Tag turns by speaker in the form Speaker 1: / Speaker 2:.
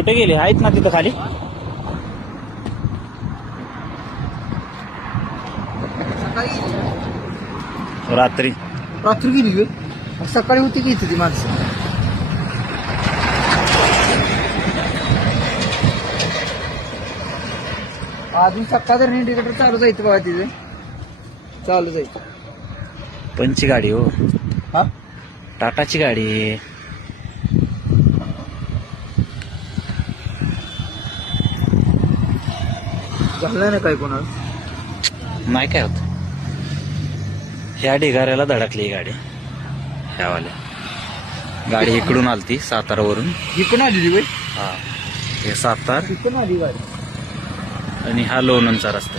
Speaker 1: कुठे गेले? आहेत ना तिथं खाली? रात्री.
Speaker 2: रात्री गेली गे. सकाळी होती की इथे ती माणसं? अजून सकाळ तर इंडिकेटर चालू जायचं बघा तिथे. चालू जायचं
Speaker 1: पंची गाडी हो?
Speaker 2: हा?
Speaker 1: टाटाची गाडी. आहे.
Speaker 2: झालं ना काय कोणाला?
Speaker 1: नाही काय होत? ह्या ढिगाऱ्याला धडकली ही गाडी. ह्यावाल्या. गाडी इकडून आलती सातारावरून.
Speaker 2: इकडून आली बाई
Speaker 1: हा. हे सातार
Speaker 2: इकडून आली गाडी.
Speaker 1: आणि हा लोणंदचा रस्ता.